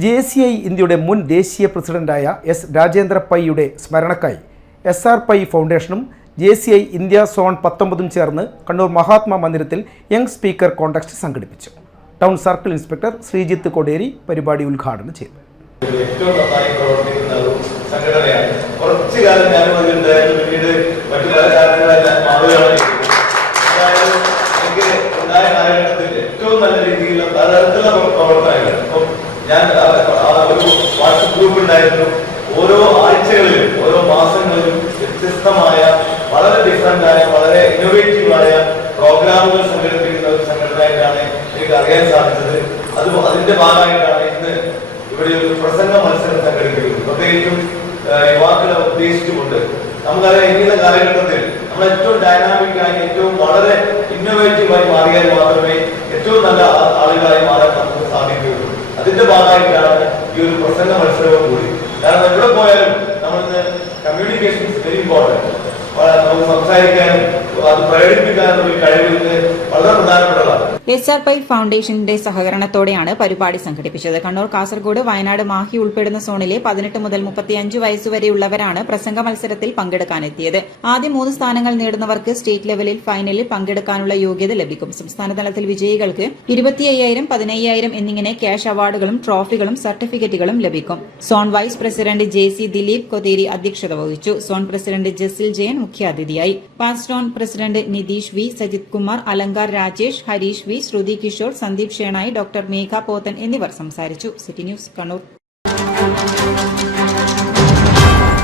JCI ഇന്ത്യയുടെ മുൻ ദേശീയ പ്രസിഡന്റായ എസ് രാജേന്ദ്ര പൈയുടെ സ്മരണക്കായി SR പൈ ഫൗണ്ടേഷനും JCI ഇന്ത്യ സോൺ 19 ചേർന്ന് കണ്ണൂർ മഹാത്മാ മന്ദിരത്തിൽ യങ് സ്പീക്കർ കോൺടെസ്റ്റ് സംഘടിപ്പിച്ചു. Town circle inspector Sreejith Koderi പരിപാടി ഉദ്ഘാടനം ചെയ്തു. ഞാൻ ഒരു വാട്സപ്പ് ഗ്രൂപ്പ് ഉണ്ടായിരുന്നു. ഓരോ ആഴ്ചകളിലും ഓരോ മാസങ്ങളിലും വ്യത്യസ്തമായ വളരെ ഡിഫറൻ്റായ വളരെ ഇന്നോവേറ്റീവായ പ്രോഗ്രാമുകൾ സംഘടിപ്പിക്കുന്ന ഒരു സംഘടനയായിട്ടാണ് എനിക്ക് അറിയാൻ സാധിച്ചത്. അതിന്റെ ഭാഗമായിട്ടാണ് ഇന്ന് ഇവിടെ ഒരു പ്രസംഗ മത്സരം സംഘടിപ്പിക്കുന്നത്. പ്രത്യേകിച്ചും യുവാക്കളെ ഉദ്ദേശിച്ചുകൊണ്ട് നമുക്കറിയാം, ഇന്നത്തെ കാലഘട്ടത്തിൽ നമ്മൾ ഏറ്റവും ഡൈനാമിക്കായി ഏറ്റവും വളരെ ഇന്നോവേറ്റീവായി മാറിയാൽ മാത്രമേ ഏറ്റവും നല്ല ആളുകളായി മാറാൻ നമുക്ക് സാധിക്കുകയുള്ളൂ. അതിന്റെ ഭാഗമായിട്ടാണ് ഈ ഒരു പ്രസംഗ മത്സരവും കൂടി. കാരണം എവിടെ പോയാലും നമ്മളിന്ന് കമ്മ്യൂണിക്കേഷൻ ഇസ് വെരി ഇമ്പോർട്ടൻറ്റ്. നമുക്ക് സംസാരിക്കാനും അത് പ്രകടിപ്പിക്കാനും ഒരു കഴിവ് വളരെ പ്രധാനപ്പെട്ടതാണ്. SR പൈ ഫൗണ്ടേഷന്റെ സഹകരണത്തോടെയാണ് പരിപാടി സംഘടിപ്പിച്ചത്. കണ്ണൂർ, കാസർഗോഡ്, വയനാട്, മാഹി ഉൾപ്പെടുന്ന സോണിലെ 18 മുതൽ 35 വയസ്സുവരെയുള്ളവരാണ് പ്രസംഗ മത്സരത്തിൽ പങ്കെടുക്കാനെത്തിയത്. ആദ്യം 3 സ്ഥാനങ്ങൾ നേടുന്നവർക്ക് സ്റ്റേറ്റ് ലെവലിൽ ഫൈനലിൽ പങ്കെടുക്കാനുള്ള യോഗ്യത ലഭിക്കും. സംസ്ഥാനതലത്തിൽ വിജയികൾക്ക് 25,000, 15,000 എന്നിങ്ങനെ ക്യാഷ് അവാർഡുകളും ട്രോഫികളും സർട്ടിഫിക്കറ്റുകളും ലഭിക്കും. Zone vice president JC Dileep Kotheri അധ്യക്ഷത വഹിച്ചു. സോൺ പ്രസിഡന്റ് ജസിൽ ജയൻ മുഖ്യാതിഥിയായി. Past zone president Nitheesh V, Sajith Kumar, Alankar Rajesh, Harish V, Shruthi Kishore, Sandeep Shenoy, doctor Megha Pothan എന്നിവർ സംസാരിച്ചു. City news, Kannur.